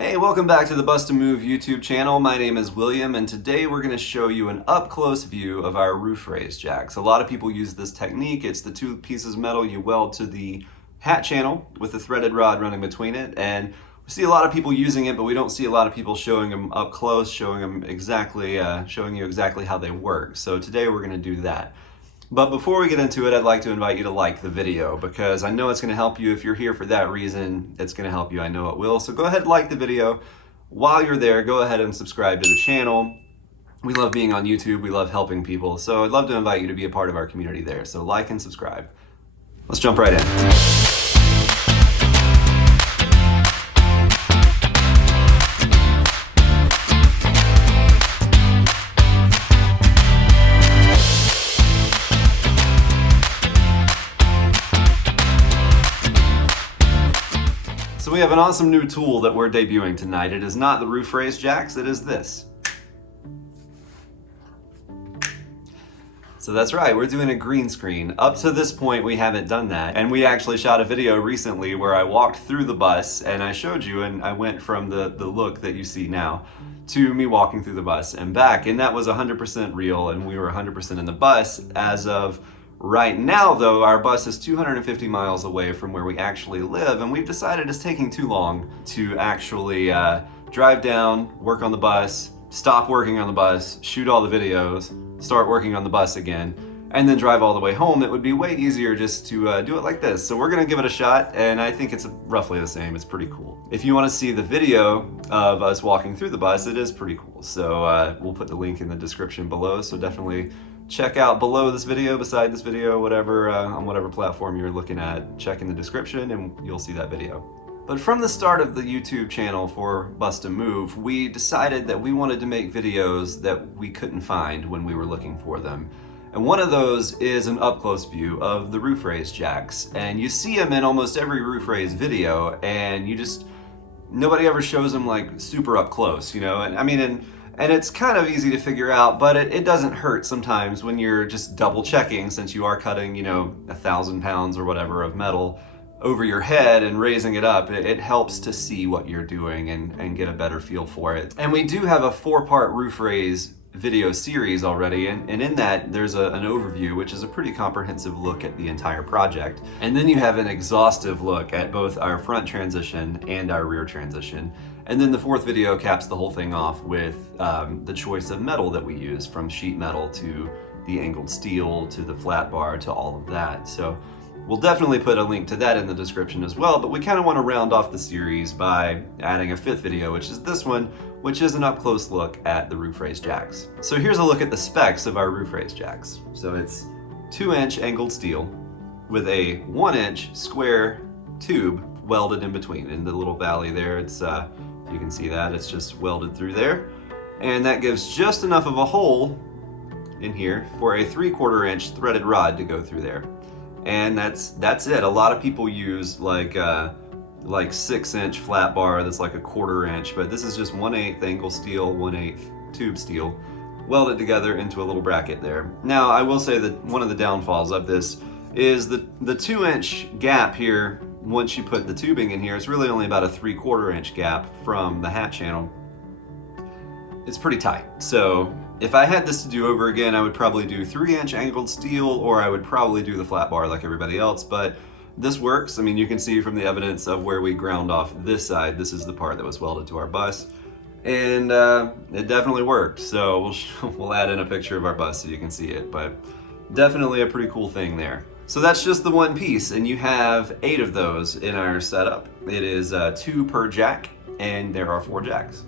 Hey, welcome back to the Bussedamove YouTube channel. My name is William, and today we're going to show you an up-close view of our roof raise jacks. A lot of people use this technique. It's the two pieces of metal you weld to the hat channel with the threaded rod running between it, and we see a lot of people using it, but we don't see a lot of people showing them up close, showing you exactly how they work. So today we're going to do that. But before we get into it, I'd like to invite you to like the video because I know it's going to help you. If you're here for that reason, it's going to help you. I know it will. So go ahead and like the video. While you're there, go ahead and subscribe to the channel. We love being on YouTube. We love helping people. So I'd love to invite you to be a part of our community there. So like and subscribe. Let's jump right in. So we have an awesome new tool that we're debuting tonight. It is not the roof raise jacks, it is this. So that's right, we're doing a green screen. Up to this point, we haven't done that. And we actually shot a video recently where I walked through the bus and I showed you, and I went from the look that you see now to me walking through the bus and back. And that was 100% real, and we were 100% in the bus. As of right now, though, our bus is 250 miles away from where we actually live, and we've decided it's taking too long to actually drive down, work on the bus, stop working on the bus, shoot all the videos, start working on the bus again, and then drive all the way home. It would be way easier just to do it like this. So we're gonna give it a shot, and I think it's roughly the same. It's pretty cool. If you wanna see the video of us walking through the bus, it is pretty cool. So we'll put the link in the description below, so definitely check out below this video, beside this video, whatever, on whatever platform you're looking at. Check in the description and you'll see that video. But from the start of the YouTube channel for Bussedamove, we decided that we wanted to make videos that we couldn't find when we were looking for them. And one of those is an up-close view of the roof raise jacks. And you see them in almost every roof raise video, and nobody ever shows them like super up close, you know? And I mean, and it's kind of easy to figure out, but it doesn't hurt sometimes when you're just double checking, since you are cutting, 1,000 pounds or whatever of metal over your head and raising it up. It helps to see what you're doing and get a better feel for it. And we do have a 4-part roof raise video series already, and in that there's an overview, which is a pretty comprehensive look at the entire project. And then you have an exhaustive look at both our front transition and our rear transition. And then the 4th video caps the whole thing off with the choice of metal that we use, from sheet metal to the angled steel to the flat bar to all of that. So we'll definitely put a link to that in the description as well, but we kind of want to round off the series by adding a 5th video, which is this one, which is an up-close look at the roof raise jacks. So here's a look at the specs of our roof raise jacks. So it's 2-inch angled steel with a 1-inch square tube welded in between. In the little valley there, it's you can see that it's just welded through there, and that gives just enough of a hole in here for a 3/4-inch threaded rod to go through there. And that's it. A lot of people use like 6-inch flat bar that's like a 1/4 inch, but this is just 1/8 angle steel, 1/8 tube steel welded together into a little bracket there. Now I will say that one of the downfalls of this is the 2-inch gap here. Once you put the tubing in here, it's really only about a 3/4-inch gap from the hat channel. It's pretty tight. So if I had this to do over again, I would probably do 3-inch angled steel, or I would probably do the flat bar like everybody else, but this works. I mean, you can see from the evidence of where we ground off this side, this is the part that was welded to our bus, and it definitely worked. So we'll add in a picture of our bus so you can see it, but definitely a pretty cool thing there. So that's just the one piece, and you have 8 of those in our setup. It is 2 per jack, and there are 4 jacks.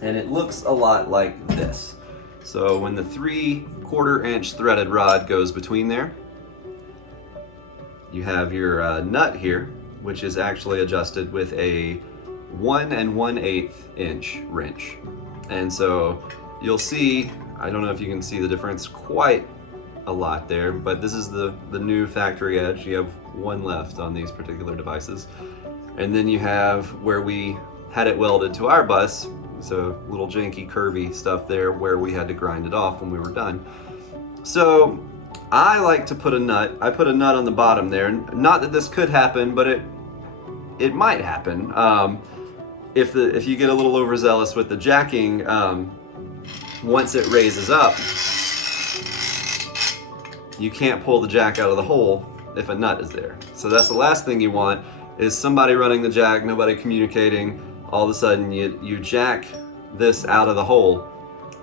And it looks a lot like this. So when the 3/4-inch threaded rod goes between there, you have your nut here, which is actually adjusted with a 1 1/8 inch wrench. And so you'll see, I don't know if you can see the difference quite a lot there, but this is the new factory edge. You have 1 left on these particular devices. And then you have where we had it welded to our bus, so little janky curvy stuff there where we had to grind it off when we were done. So I like to put a nut. I put a nut on the bottom there. Not that this could happen, but it might happen. if you get a little overzealous with the jacking, once it raises up, you can't pull the jack out of the hole if a nut is there. So that's the last thing you want, is somebody running the jack, nobody communicating. All of a sudden you jack this out of the hole,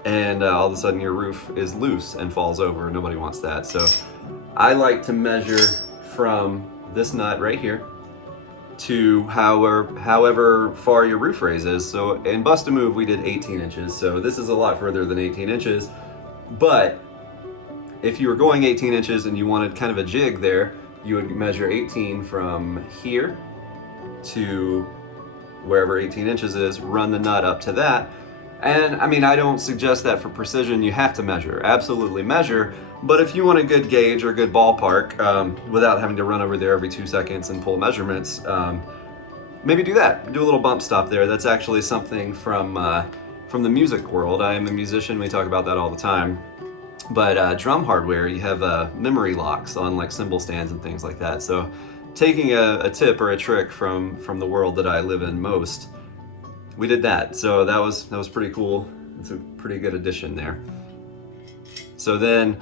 and all of a sudden your roof is loose and falls over. Nobody wants that. So I like to measure from this nut right here to however far your roof raise is. So in Bussedamove we did 18 inches, so this is a lot further than 18 inches. But if you were going 18 inches and you wanted kind of a jig there, you would measure 18 from here to wherever 18 inches is, run the nut up to that. And I mean, I don't suggest that for precision you have to measure, absolutely measure, but if you want a good gauge or a good ballpark without having to run over there every 2 seconds and pull measurements, maybe do that. Do a little bump stop there. That's actually something from the music world. I am a musician, we talk about that all the time. But drum hardware, you have memory locks on like cymbal stands and things like that. So taking a tip or a trick from the world that I live in most, we did that. So that was pretty cool. It's a pretty good addition there. So then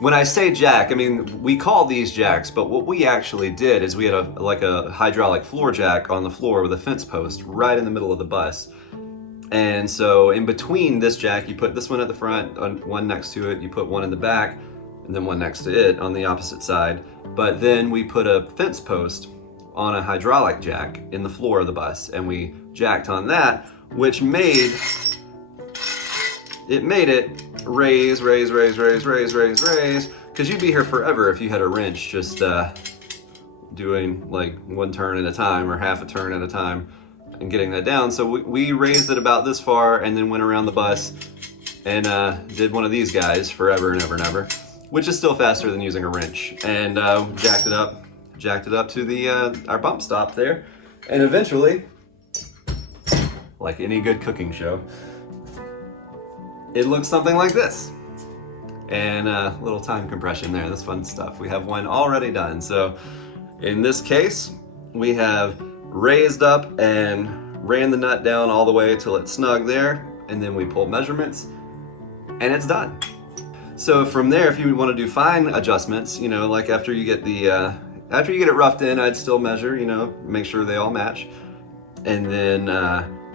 when I say jack, I mean, we call these jacks, but what we actually did is we had a hydraulic floor jack on the floor with a fence post right in the middle of the bus. And so in between this jack, you put this one at the front, one next to it, you put one in the back, and then one next to it on the opposite side. But then we put a fence post on a hydraulic jack in the floor of the bus, and we jacked on that, which made it raise, because you'd be here forever if you had a wrench just doing like one turn at a time or half a turn at a time and getting that down. So we raised it about this far and then went around the bus and did one of these guys forever and ever and ever, which is still faster than using a wrench, and jacked it up to the our bump stop there, and eventually, like any good cooking show, it looks something like this. And a little time compression there, that's fun stuff. We have one already done. So in this case, we have raised up and ran the nut down all the way till it's snug there, and then we pull measurements, and it's done. So from there, if you want to do fine adjustments, you know, like after you get it roughed in, I'd still measure, you know, make sure they all match. And then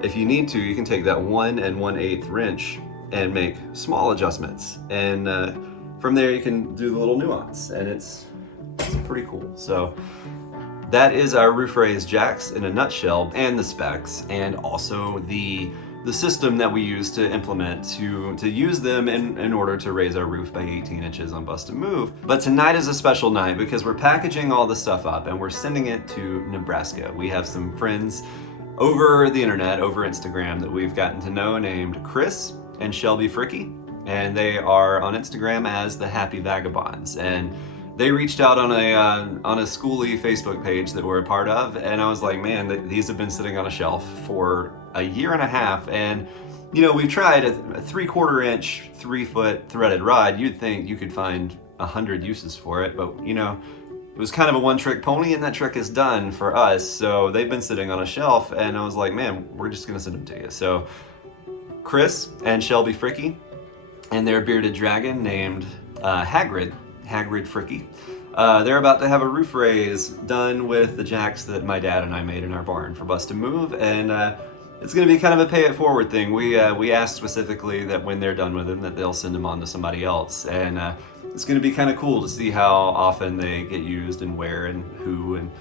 if you need to, you can take that 1 1/8 wrench and make small adjustments. And from there you can do the little nuance, and it's pretty cool. So that is our roof raise jacks in a nutshell, and the specs, and also the system that we use to implement to use them in order to raise our roof by 18 inches on Bussedamove. But tonight is a special night because we're packaging all this stuff up and we're sending it to Nebraska. We have some friends over the internet, over Instagram, that we've gotten to know, named Chris and Shelby Fricky, and they are on Instagram as the Happy Vagabonds. And they reached out on a Skoolie Facebook page that we're a part of, and I was like, man, these have been sitting on a shelf for a year and a half, and you know, we've tried a 3/4 inch, 3-foot threaded rod. You'd think you could find 100 uses for it, but you know, it was kind of a one-trick pony, and that trick is done for us. So they've been sitting on a shelf, and I was like, man, we're just gonna send them to you. So Chris and Shelby Fricky and their bearded dragon named Hagrid Fricky. They're about to have a roof raise done with the jacks that my dad and I made in our barn for Bussedamove, and it's going to be kind of a pay it forward thing. We asked specifically that when they're done with them, that they'll send them on to somebody else, and it's going to be kind of cool to see how often they get used and where and who and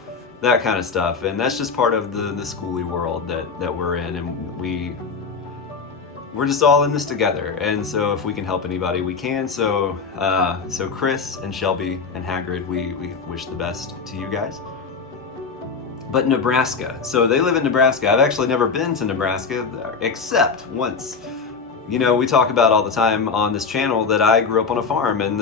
that kind of stuff. And that's just part of the Skoolie world that we're in, and we're just all in this together, and so if we can help anybody, we can. So Chris and Shelby and Hagrid, we wish the best to you guys. But Nebraska, so they live in Nebraska. I've actually never been to Nebraska except once. You know, we talk about all the time on this channel that I grew up on a farm, and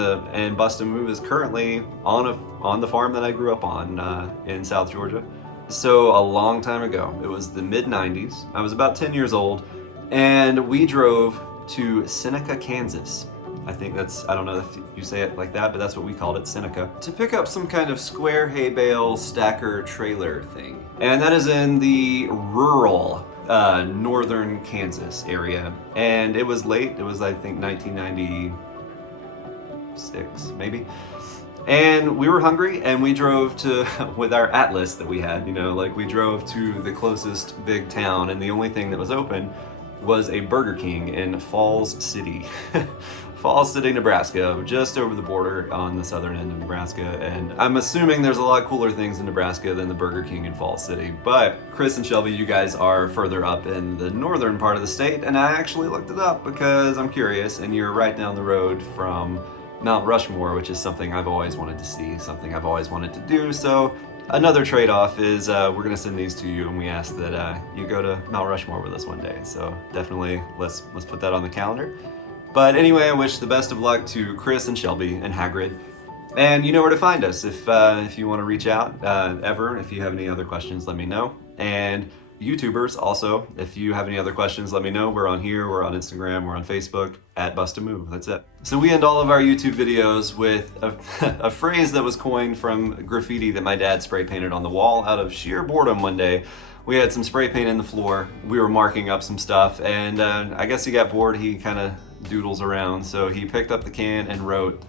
Bussedamove is currently on the farm that I grew up on in South Georgia. So a long time ago, it was the mid-90s. I was about 10 years old. And we drove to Seneca, Kansas. I think I don't know if you say it like that, but that's what we called it, Seneca, to pick up some kind of square hay bale stacker trailer thing. And that is in the rural northern Kansas area, and it was late. It was, I think, 1996 maybe. And we were hungry, and we drove to, with our atlas that we had, you know, like we drove to the closest big town, and the only thing that was open was a Burger King in Falls City. Falls City, Nebraska, just over the border on the southern end of Nebraska. And I'm assuming there's a lot cooler things in Nebraska than the Burger King in Falls City. But Chris and Shelby, you guys are further up in the northern part of the state, and I actually looked it up because I'm curious, and you're right down the road from Mount Rushmore, which is something I've always wanted to see, something I've always wanted to do. So another trade-off is we're gonna send these to you, and we ask that you go to Mount Rushmore with us one day. So definitely let's put that on the calendar. But anyway, I wish the best of luck to Chris and Shelby and Hagrid. And you know where to find us if you want to reach out ever. If you have any other questions, let me know. And YouTubers also, if you have any other questions, let me know. We're on here, we're on Instagram, we're on Facebook, at Bussedamove. That's it. So we end all of our YouTube videos with a phrase that was coined from graffiti that my dad spray painted on the wall out of sheer boredom one day. We had some spray paint in the floor. We were marking up some stuff, and I guess he got bored. He kind of doodles around, so he picked up the can and wrote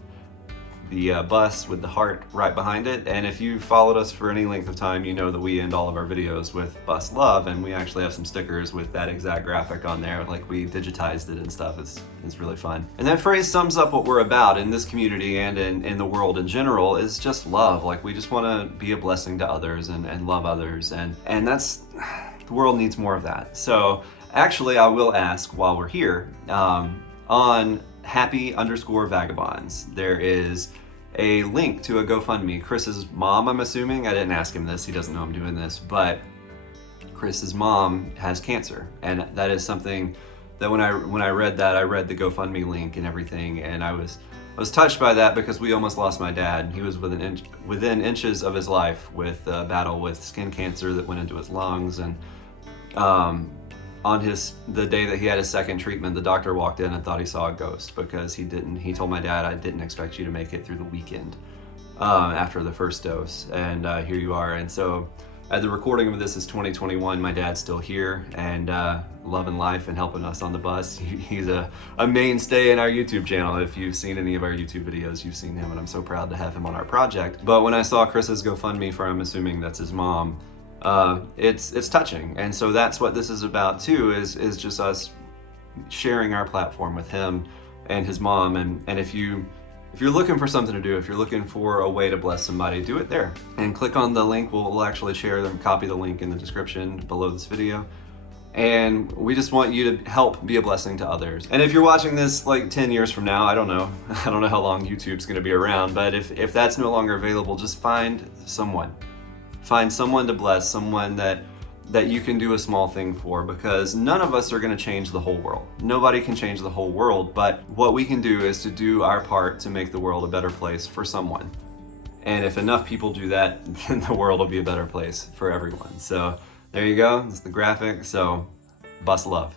the bus with the heart right behind it. And if you've followed us for any length of time, you know that we end all of our videos with Bus Love, and we actually have some stickers with that exact graphic on there. Like, we digitized it and stuff. It's really fun. And that phrase sums up what we're about in this community and in the world in general, is just love. Like, we just want to be a blessing to others and love others, and that's, the world needs more of that. So actually, I will ask while we're here, on happy_vagabonds, there is a link to a GoFundMe. Chris's mom, I'm assuming, I didn't ask him this, he doesn't know I'm doing this, but Chris's mom has cancer, and that is something that when I read that, I read the GoFundMe link and everything, and I was touched by that, because we almost lost my dad. He was within inches of his life with a battle with skin cancer that went into his lungs, and on the day that he had his second treatment, the doctor walked in and thought he saw a ghost, because he told my dad, I didn't expect you to make it through the weekend after the first dose, and here you are. And so at the recording of this is 2021, my dad's still here and loving life and helping us on the bus. He's a mainstay in our YouTube channel. If you've seen any of our YouTube videos, you've seen him, and I'm so proud to have him on our project. But when I saw Chris's GoFundMe for, I'm assuming that's his mom, it's touching. And so that's what this is about too, is just us sharing our platform with him and his mom. And if you're looking for something to do, if you're looking for a way to bless somebody, do it there and click on the link. We'll actually share them, copy the link in the description below this video. And we just want you to help be a blessing to others. And if you're watching this like 10 years from now, I don't know how long YouTube's gonna be around, but if that's no longer available, just find someone to bless, someone that you can do a small thing for, because none of us are going to change the whole world. Nobody can change the whole world, but what we can do is to do our part to make the world a better place for someone. And if enough people do that, then the world will be a better place for everyone. So there you go, it's the graphic. So bus love.